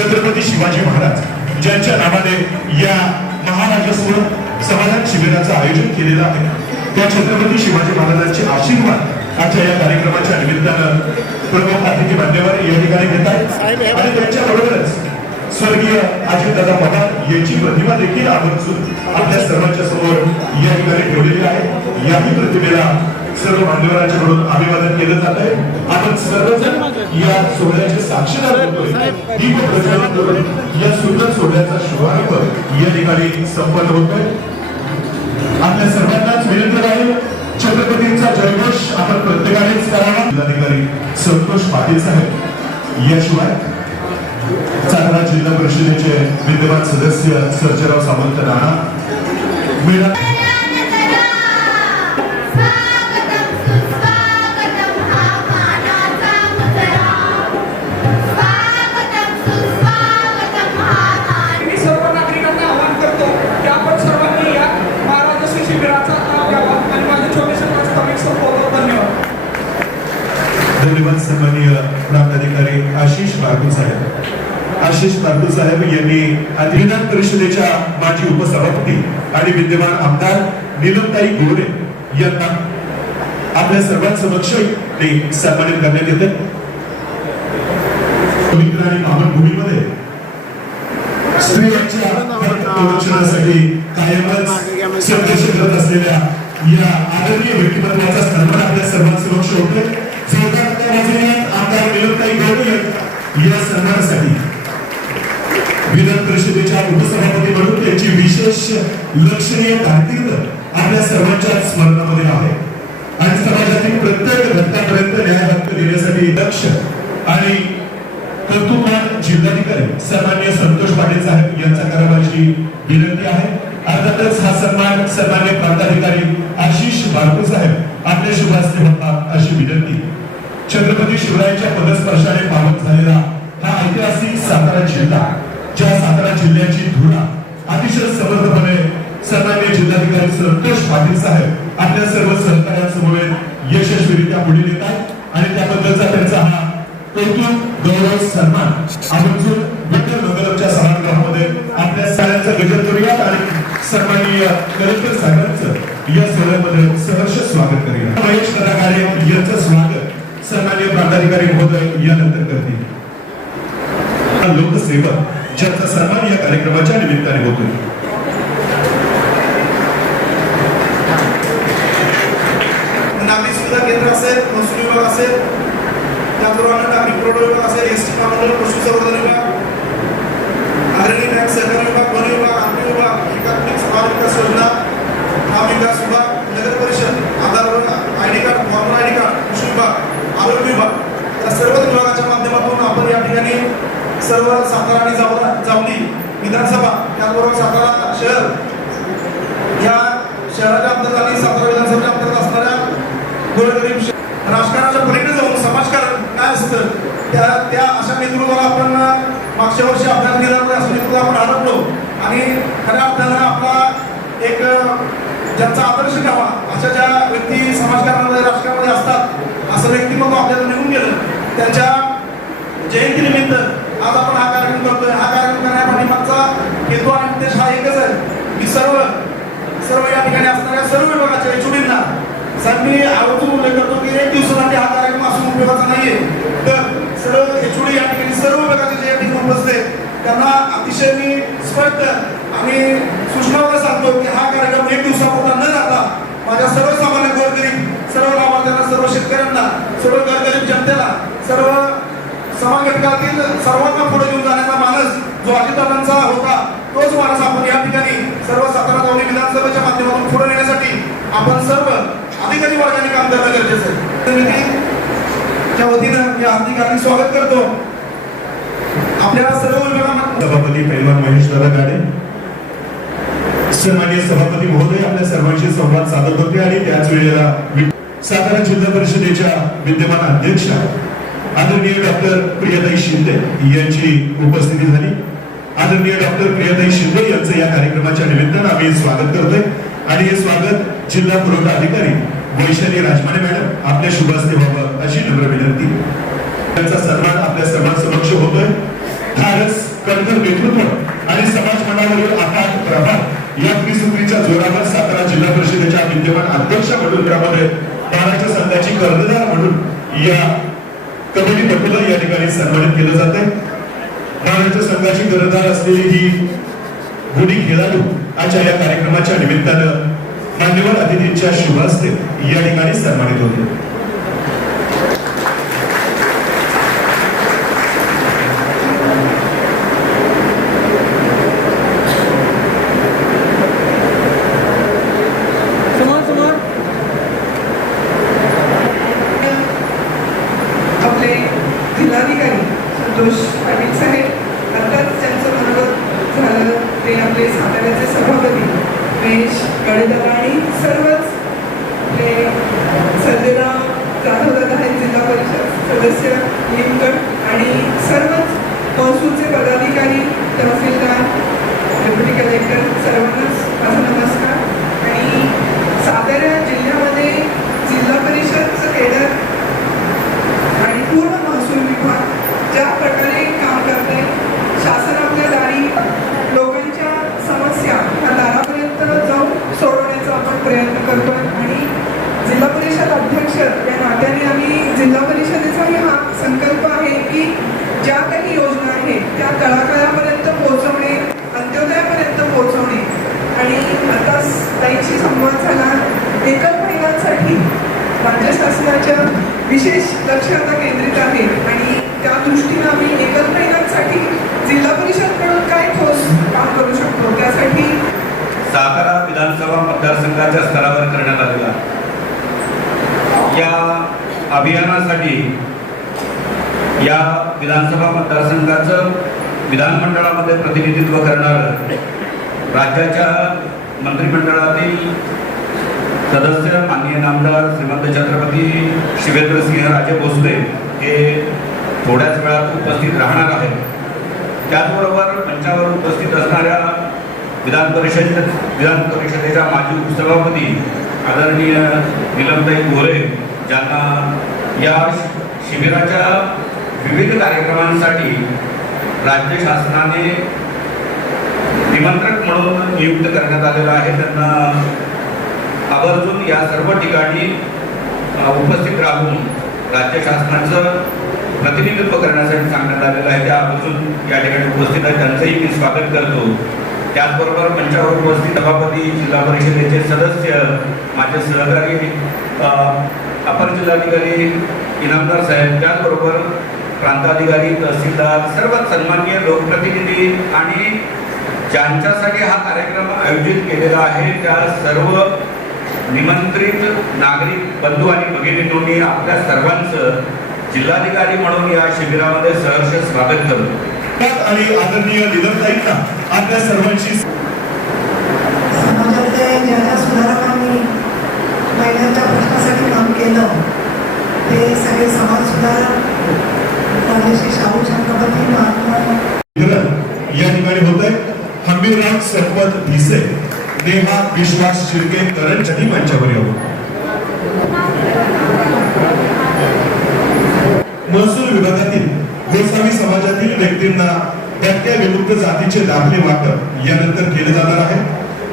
छत्रपती शिवाजी महाराज ज्यांच्या नावाने या महाराजस्व समाधान शिबिराचं आयोजन केलेलं आहे, त्या छत्रपती शिवाजी महाराजांचे आशीर्वाद आजच्या या कार्यक्रमाच्या निमित्तानं प्रमुख अतिथी मान्यवर या ठिकाणी घेत आहेत आणि त्यांच्या बरोबरच स्वर्गीय अजितदादा पवार यांची प्रतिमा देखील आवर्जून आपल्या सर्वांच्या समोर या ठिकाणी ठेवलेली आहे। याही प्रतिमेला सर्व मान्यवरांच्याकडून अभिवादन केलं जात आहे। आपण सर्वजण या सोहळ्याचे साक्षीदार होतोय। दीप प्रज्वलन करून या सुंदर सोहळ्याचा शुभारंभ या ठिकाणी संपन्न होतोय। आपल्या सर्वांनाच विनंती आहे, छत्रपतींचा जयघोष आपण प्रत्येकानेच करावा। जिल्हाधिकारी संतोष पाटील साहेब, याशिवाय सातारा जिल्हा परिषदेचे विद्यमान सदस्य सर्जेराव सावंत राणा, धन्यवाद सन्माननीय प्रांताधिकारी आशिष बारकू साहेब यांनी विधान परिषदेच्या माजी उपसभापती आणि विद्यमान आमदार नीलमताई गोरे यांना आपल्या सर्वांसमक्ष सन्मानित करण्यात येते। पवित्र आणि पावन भूमीमध्ये स्त्रियांच्या संरक्षणासाठी कायमच संघर्ष करत असलेल्या या आदरणीय व्यक्तिमत्वाचा सन्मान आपल्या सर्वांसमक्ष होतोय। आमदार नीलमताई गोरे या सन्मानासाठी विधान परिषदेच्या उपसभापती म्हणून त्यांची विशेष लक्षणीय कारकीर्द आपल्या सर्वांच्या स्मरणामध्ये आहे आणि समाजातील प्रत्येक घटकापर्यंत न्याय हक्क देण्यासाठी दक्ष आणि कर्तृत्ववान जिल्हाधिकारी सन्माननीय संतोष पाटील साहेब यांचा करावाची विनंती आहे। अर्थातच हा सन्मान सन्माननीय प्रांताधिकारी आशिष बारकू साहेब आपल्या शुभ हस्ते होतात अशी विनंती। छत्रपती शिवरायांच्या पदस्पर्शाने पावन झालेला हा ऐतिहासिक सातारा जिल्हा, ज्या सातारा जिल्ह्याची धुरा अतिशय समर्थपणे सन्माननीय जिल्हाधिकारी संतोष पाटील साहेब आपल्या सर्व सहकार्यांसमवेत यशस्वीरित्या पुढे नेत आहेत आणि त्याबद्दलचा त्यांचा हा कौतुक गौरव सन्मान आवर्जून विठ्ठल मंगलमच्या सभागृहामध्ये आपल्या सगळ्यांचं गजर करूयात आणि सन्माननीय कलेक्टर साहेबांचं या सोहळ्यामध्ये सहर्ष स्वागत करूया। महेश कलाकारे यांचं स्वागत सन्माननीय प्रांताधिकारी महोदय यानंतर करतील। लोकसेवक ज्यांचा सन्मान या कार्यक्रमाच्या निमित्ताने होतोय, नागरिक सुविधा केंद्र असेल, महसूल विभाग असेल, त्याचबरोबर नागरिक पुरवठा विभाग असेल, एसटी महामंडळ, पशुसंवर्धन विभाग, अग्रणी बँक, सहकारी विभाग, वन विभाग, आरोग्य विभाग, एकात्मिक समाज विकास योजना, ग्राम विकास विभाग, नगर परिषद, Aadhaar ID card, formal ID card, कृषी विभाग, आरोग्य विभाग, या सर्व विभागाच्या माध्यमातून आपण या ठिकाणी सर्व सातारा आणि जावली विधानसभा, त्याचबरोबर सातारा शहर या शहराच्या अंतर्गत आणि सातारा विधानसभेच्या अंतर्गत असणाऱ्या गोरगरीब राजकारणाच्या पलीकडे जाऊन समाजकारण काय असतं त्या अशा नेतृत्वाला आपण मागच्या वर्षी अभ्यास केल्यामुळे असं नेतृत्व आपण हरपलो आणि खऱ्या अर्थानं आपला एक ज्यांचा आदर्श घ्यावा अशा ज्या व्यक्ती समाजकारणामध्ये राजकारणामध्ये असतात असं व्यक्तिमत्व आपल्याला निघून गेलं। त्यांच्या जयंतीनिमित्त आज आपण हा कार्यक्रम करतोय। हा कार्यक्रम करण्यापाठीमागचा हेतू आणि उद्देश हा एकच आहे की सर्व या ठिकाणी असणाऱ्या सर्व विभागाच्या एचओडींना मी आवर्जून उल्लेख करतो की एक दिवसासाठी हा कार्यक्रम असून उपयोगाचा नाहीये, तर सर्व एचओडी या ठिकाणी सर्व विभागाचे जे या ठिकाणी उपस्थित त्यांना अतिशय मी स्पष्ट आणि सूचनावर सांगतो की हा कार्यक्रम एक दिवसापुरता न राहता माझ्या सर्वसामान्य गोरगरीब, सर्व लाभार्थ्यांना, सर्व शेतकऱ्यांना, सर्व गोरगरीब जनतेला, सर्व समाज घटकातील सर्वांना पुढे घेऊन जाण्याचा मानस जो अजितदादांचा होता तोच मानस आपण या ठिकाणी सर्व सातारा जावली विधानसभेच्या माध्यमातून पुढे नेण्यासाठी आपण सर्व अधिकारी वर्गाने काम करणं गरजेचं आहे। समितीच्या वतीनं मी हार्दिक स्वागत करतो आपल्या सर्व विभागांना। सभापती पैलवान महेशदादा गाडे, सन्माननीय सभापती महोदय आपल्या सर्वांशी संवाद साधत होते आणि त्याच वेळेला सातारा जिल्हा परिषदेच्या विद्यमान अध्यक्षा आदरणीय डॉक्टर प्रियताई शिंदे यांची उपस्थिती झाली। आदरणीय डॉक्टर प्रियताई शिंदे यांचं या कार्यक्रमाच्या निमित्तानं आम्ही स्वागत करतोय आणि हे स्वागत जिल्हा पुरवठा अधिकारी वैशाली राजमाने मॅडम आपल्या शुभ हस्ते व्हावं अशी नम्र विनंती। त्यांचा सन्मान आपल्या सर्वांसमक्ष होतोय। कणखर नेतृत्व आणि समाज मंडळावरील अफाट प्रभाव या त्रिसूत्रीच्या जोरावर सातारा जिल्हा परिषदेच्या विद्यमान अध्यक्ष म्हणून त्यामध्ये महाराष्ट्र संघाची कर्णधार म्हणून या कबड्डीपटूला या ठिकाणी सन्मानित केलं जाते. महाराष्ट्र संघाची कर्णधार असलेली ही गुणी खेळाडू आजच्या या कार्यक्रमाच्या निमित्तानं मान्यवर अतिथींच्या शुभ हस्ते या ठिकाणी सन्मानित होते. आपले जिल्हाधिकारी संतोष पाटील साहेब आताच त्यांचं मनोगत झालं ते आपले साताऱ्याचे सभापती महेश गडेदार आणि सर्वच आपले संजयराव जाधवदादा आहेत जिल्हा परिषद सदस्य निमगड आणि सर्वच महसूलचे पदाधिकारी तहसीलदार डेप्युटी कलेक्टर सर्वांनाच माझा नमस्कार. आणि सातारा जिल्ह्यामध्ये जिल्हा परिषदचं केडर आणि पूर्ण महसूल विभाग ज्या प्रकारे काम करते, शासन आपल्या दारी लोकांच्या समस्या ह्या दारापर्यंत जाऊन सोडवण्याचा आपण प्रयत्न करतोय. आणि जिल्हा परिषद अध्यक्ष या नात्याने आम्ही जिल्हा परिषदेचाही हा संकल्प आहे की ज्या काही योजना आहेत त्या तळागाळापर्यंत पोहोचवणे, अंत्योदयापर्यंत पोहोचवणे. आणि आताच ताईंशी संवाद झाला, एकल महिलांसाठी राज्य शासनाच्या विशेष लक्ष आता केंद्रित आहे आणि त्या दृष्टीनं आम्ही एकल महिलांसाठी जिल्हा परिषदकडून काय ठोस काम करू शकतो त्यासाठी सातारा विधानसभा मतदारसंघाच्या स्तरावर करण्यात आलेला या अभियानासाठी या विधानसभा मतदारसंघाचं विधानमंडळामध्ये प्रतिनिधित्व करणारं राज्याच्या मंत्रिमंडळातील सदस्य माननीय नामदार श्रीमंत छत्रपती शिवेंद्रसिंह राजे भोसले हे थोड्याच वेळात उपस्थित राहणार आहेत. त्याचबरोबर मंचावर उपस्थित असणाऱ्या विधान परिषदेच्या माजी उपसभापती आदरणीय नीलमताई गोरे ज्यांना या शिबिराच्या विविध कार्यक्रमांसाठी राज्य शासनाने निमंत्रक म्हणून नियुक्त करण्यात आलेलं आहे, त्यांना आवर्जून या सर्व ठिकाणी उपस्थित राहून राज्य शासनाचं प्रतिनिधित्व करण्यासाठी सांगण्यात आलेलं आहे. त्या आवर्जून या ठिकाणी उपस्थित आहेत, त्यांचंही मी स्वागत करतो. त्याचबरोबर मंचावर उपस्थित सभापती, जिल्हा परिषदेचे सदस्य, माझे सहकारी अपर जिल्हाधिकारी इनामदार साहेब, त्याचबरोबर प्रांताधिकारी, तहसीलदार, सर्व सन्माननीय लोकप्रतिनिधी आणि ज्यांच्यासाठी हा कार्यक्रम आयोजित केलेला आहे त्या सर्व निमंत्रित नागरिक बंधू आणि भगिनींनी आपल्या सर्वांचं जिल्हाधिकारी म्हणून या शिबिरामध्ये सहर्ष स्वागत करतो. आणि आदरणीय लीलमताईंना आपल्या सर्वांशी समाजातल्या ज्या ज्या सुधारकांनी महिलांच्या प्रश्नासाठी काम केलं ते सगळे समाज सुधारक राजश्री शाहू छत्रपती महात्मा या ठिकाणी होत आहे. हंबीरराव सरपत भिसे, नेहा विश्वास शिर्के करंजनी मंचावर येऊ. महसूल विभागातील गोसावी समाजातील व्यक्तींना भटक्या विमुक्त जातीचे दाखले वाटप यानंतर केले जाणार आहे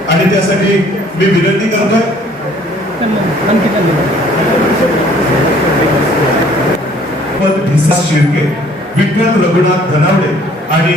आणि त्यासाठी मी विनंती करतोय शिर्के, विठ्ठल रघुनाथ धनावडे आणि